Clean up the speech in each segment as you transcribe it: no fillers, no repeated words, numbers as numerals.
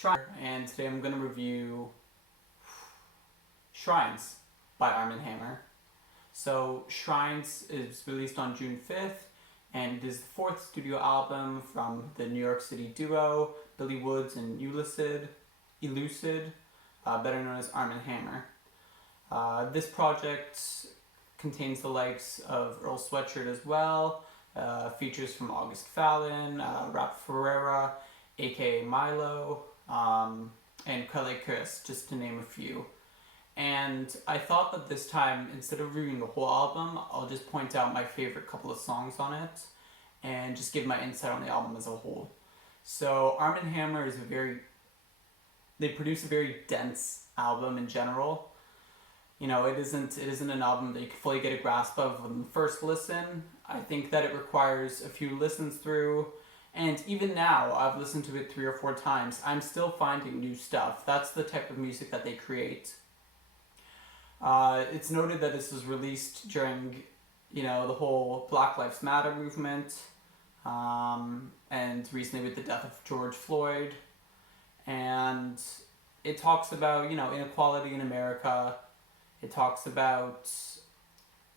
Shrine, and today I'm going to review Shrines by Armand Hammer. So Shrines is released on June 5th, and it is the fourth studio album from the New York City duo Woods and ELUCID, better known as Armand Hammer. This project contains the likes of Earl Sweatshirt as well, features from August Fallon, Rap Ferreira, aka Milo, and Chris, just to name a few. And I thought that this time, instead of reviewing the whole album, I'll just point out my favorite couple of songs on it and just give my insight on the album as a whole. So Armand Hammer is they produce a very dense album in general. You know, it isn't an album that you can fully get a grasp of on the first listen. I think that it requires a few listens through. And even now, I've listened to it 3 or 4 times, I'm still finding new stuff. That's the type of music that they create. It's noted that this was released during, the whole Black Lives Matter movement, and recently with the death of George Floyd. And it talks about, inequality in America. It talks about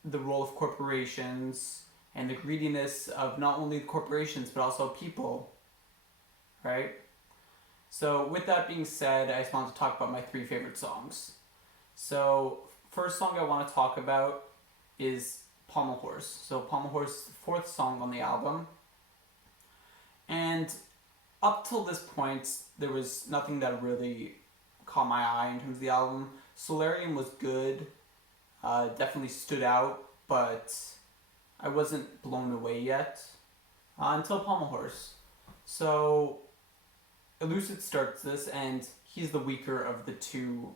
the role of corporations and the greediness of not only corporations but also people, right? So with that being said, I just want to talk about my 3 favorite songs. So first song I want to talk about is Pommelhorse. So Pommelhorse is the 4th song on the album. And up till this point, there was nothing that really caught my eye in terms of the album. Solarium was good, definitely stood out, but I wasn't blown away yet until Pommelhorse. So ELUCID starts this, and he's the weaker of the 2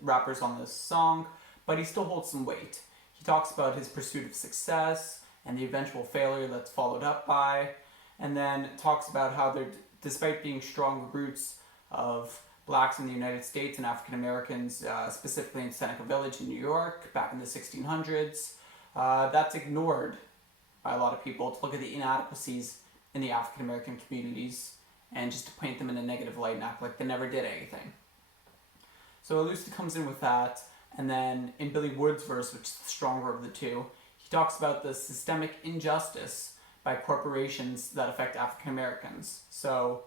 rappers on this song, but he still holds some weight. He talks about his pursuit of success and the eventual failure that's followed up by, and then talks about how despite being strong roots of blacks in the United States and African Americans, specifically in Seneca Village in New York back in the 1600s, that's ignored by a lot of people to look at the inadequacies in the African American communities and just to paint them in a negative light and act like they never did anything. So ELUCID comes in with that, and then in Billy Wood's verse, which is the stronger of the 2, he talks about the systemic injustice by corporations that affect African Americans. So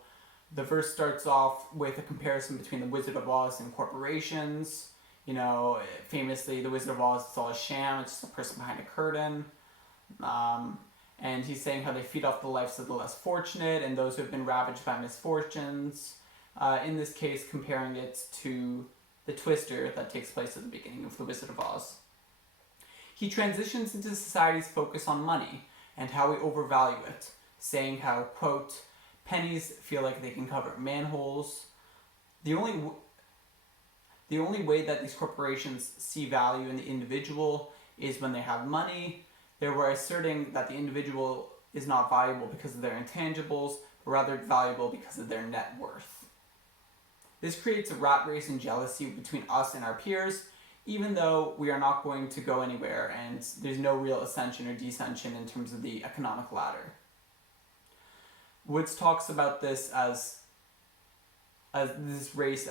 the verse starts off with a comparison between the Wizard of Oz and corporations. Famously, the Wizard of Oz is all a sham, it's just a person behind a curtain. And he's saying how they feed off the lives of the less fortunate and those who have been ravaged by misfortunes. In this case, comparing it to the twister that takes place at the beginning of the Wizard of Oz. He transitions into society's focus on money and how we overvalue it, saying how, quote, pennies feel like they can cover manholes. The only way that these corporations see value in the individual is when they have money. They were asserting that the individual is not valuable because of their intangibles, but rather valuable because of their net worth. This creates a rat race and jealousy between us and our peers, even though we are not going to go anywhere and there's no real ascension or descension in terms of the economic ladder. Woods talks about this as this race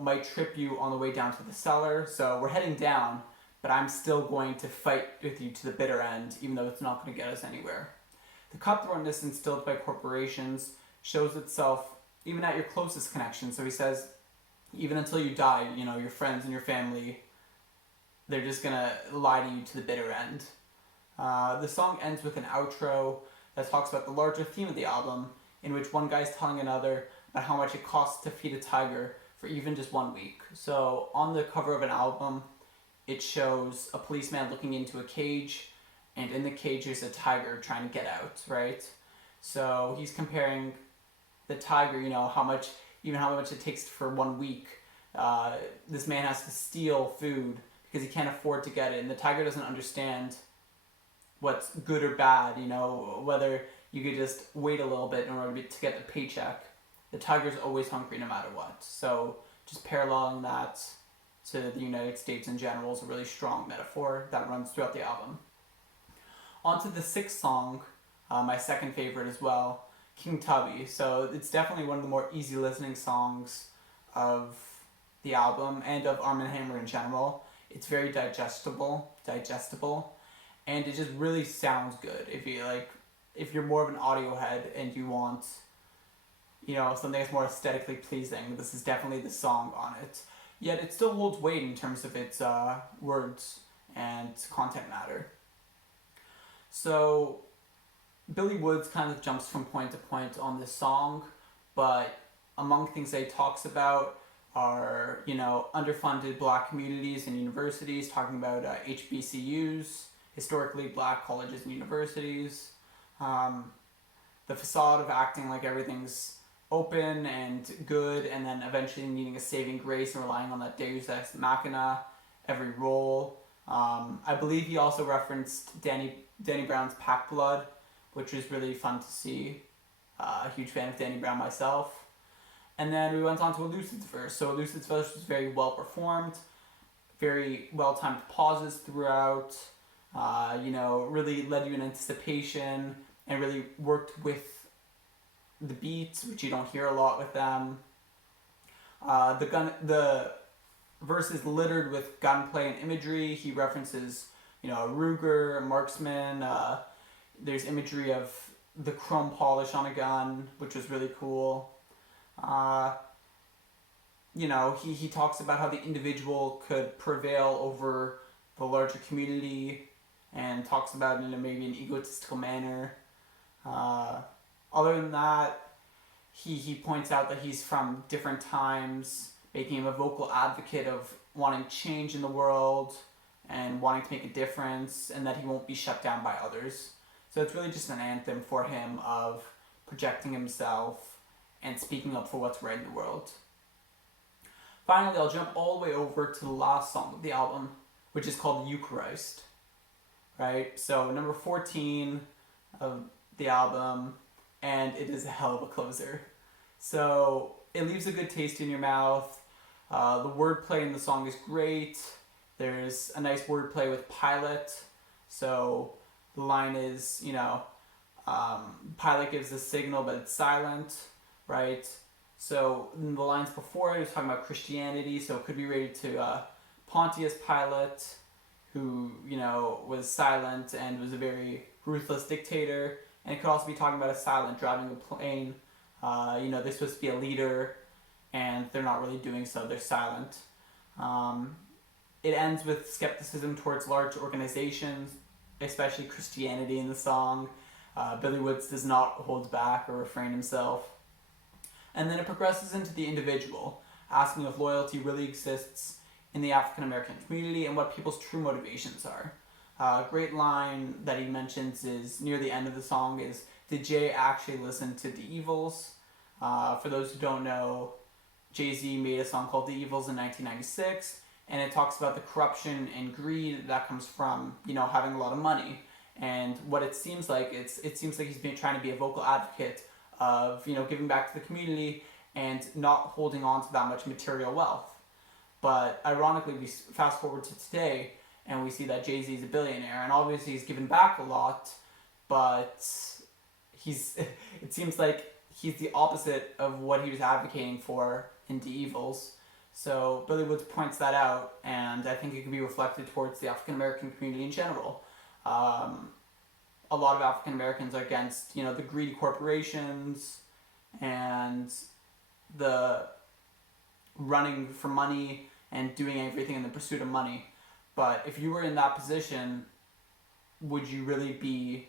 might trip you on the way down to the cellar. So we're heading down, but I'm still going to fight with you to the bitter end, even though it's not going to get us anywhere. The cutthroatness instilled by corporations shows itself even at your closest connection. So he says, even until you die, your friends and your family, they're just going to lie to you to the bitter end. The song ends with an outro that talks about the larger theme of the album, in which one guy's telling another about how much it costs to feed a tiger for even just 1 week. So on the cover of an album, it shows a policeman looking into a cage, and in the cage there's a tiger trying to get out, right? So he's comparing the tiger, how much it takes for 1 week. This man has to steal food because he can't afford to get it, and the tiger doesn't understand what's good or bad, whether you could just wait a little bit in order to get the paycheck. The tiger's always hungry no matter what. So just paralleling that to the United States in general is a really strong metaphor that runs throughout the album. On to the 6th song, my second favorite as well, King Tubby. So it's definitely one of the more easy listening songs of the album and of Armand Hammer in general. It's very digestible, and it just really sounds good. If you're more of an audio head and you want, something that's more aesthetically pleasing, this is definitely the song on it. Yet it still holds weight in terms of its words and content matter. So Billy Woods kind of jumps from point to point on this song, but among things that he talks about are, underfunded black communities and universities, talking about HBCUs, historically black colleges and universities, the facade of acting like everything's open and good, and then eventually needing a saving grace and relying on that Deus Ex Machina every role. I believe he also referenced Danny Brown's Pack Blood, which was really fun to see. A huge fan of Danny Brown myself. And then we went on to ELUCID's verse. So ELUCID's verse was very well performed, very well timed pauses throughout, really led you in anticipation and really worked with the beats, which you don't hear a lot with them. The verse is littered with gunplay and imagery. He references, a Ruger, a marksman. There's imagery of the chrome polish on a gun, which was really cool. He talks about how the individual could prevail over the larger community, and talks about it in maybe an egotistical manner. Other than that, he points out that he's from different times, making him a vocal advocate of wanting change in the world and wanting to make a difference, and that he won't be shut down by others. So it's really just an anthem for him of projecting himself and speaking up for what's right in the world. Finally, I'll jump all the way over to the last song of the album, which is called Eucharist. Right? So number 14 of the album, and it is a hell of a closer. So it leaves a good taste in your mouth. The wordplay in the song is great. There's a nice wordplay with Pilate. So the line is, Pilate gives the signal, but it's silent, right? So in the lines before, it was talking about Christianity, so it could be related to Pontius Pilate, who, was silent and was a very ruthless dictator. And it could also be talking about a silent driving a plane. They're supposed to be a leader, and they're not really doing so. They're silent. It ends with skepticism towards large organizations, especially Christianity in the song. Billy Woods does not hold back or refrain himself. And then it progresses into the individual, asking if loyalty really exists in the African American community and what people's true motivations are. A great line that he mentions is near the end of the song is, did Jay actually listen to The Evils? For those who don't know, Jay-Z made a song called The Evils in 1996, and it talks about the corruption and greed that comes from, having a lot of money. And what it seems like, it seems like he's been trying to be a vocal advocate of, giving back to the community and not holding on to that much material wealth. But ironically, we fast forward to today, and we see that Jay-Z is a billionaire, and obviously he's given back a lot, but it seems like he's the opposite of what he was advocating for in The Evils. So Billy Woods points that out, and I think it can be reflected towards the African American community in general. A lot of African Americans are against, the greedy corporations and the running for money and doing everything in the pursuit of money. But if you were in that position, would you really be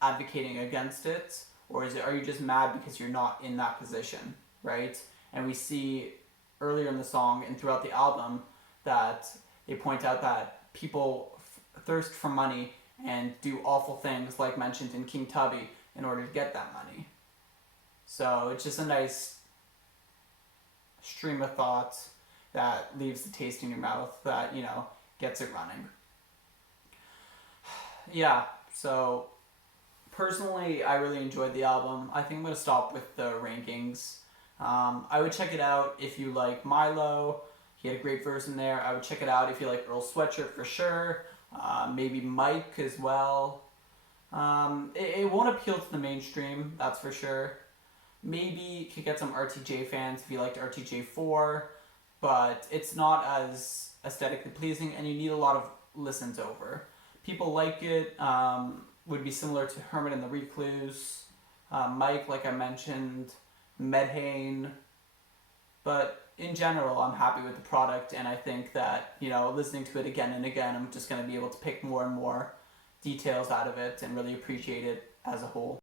advocating against it? Or are you just mad because you're not in that position, right? And we see earlier in the song and throughout the album that they point out that people thirst for money and do awful things, like mentioned in King Tubby, in order to get that money. So it's just a nice stream of thoughts that leaves the taste in your mouth that, gets it running. Yeah, so personally, I really enjoyed the album. I think I'm going to stop with the rankings. I would check it out if you like Milo. He had a great verse in there. I would check it out if you like Earl Sweatshirt for sure. Maybe Mike as well. It won't appeal to the mainstream, that's for sure. Maybe you could get some RTJ fans if you liked RTJ4, but it's not as aesthetically pleasing, and you need a lot of listens over. People like it, would be similar to Hermit and the Recluse, Mike, like I mentioned, Medhane, but in general, I'm happy with the product, and I think that, listening to it again and again, I'm just going to be able to pick more and more details out of it and really appreciate it as a whole.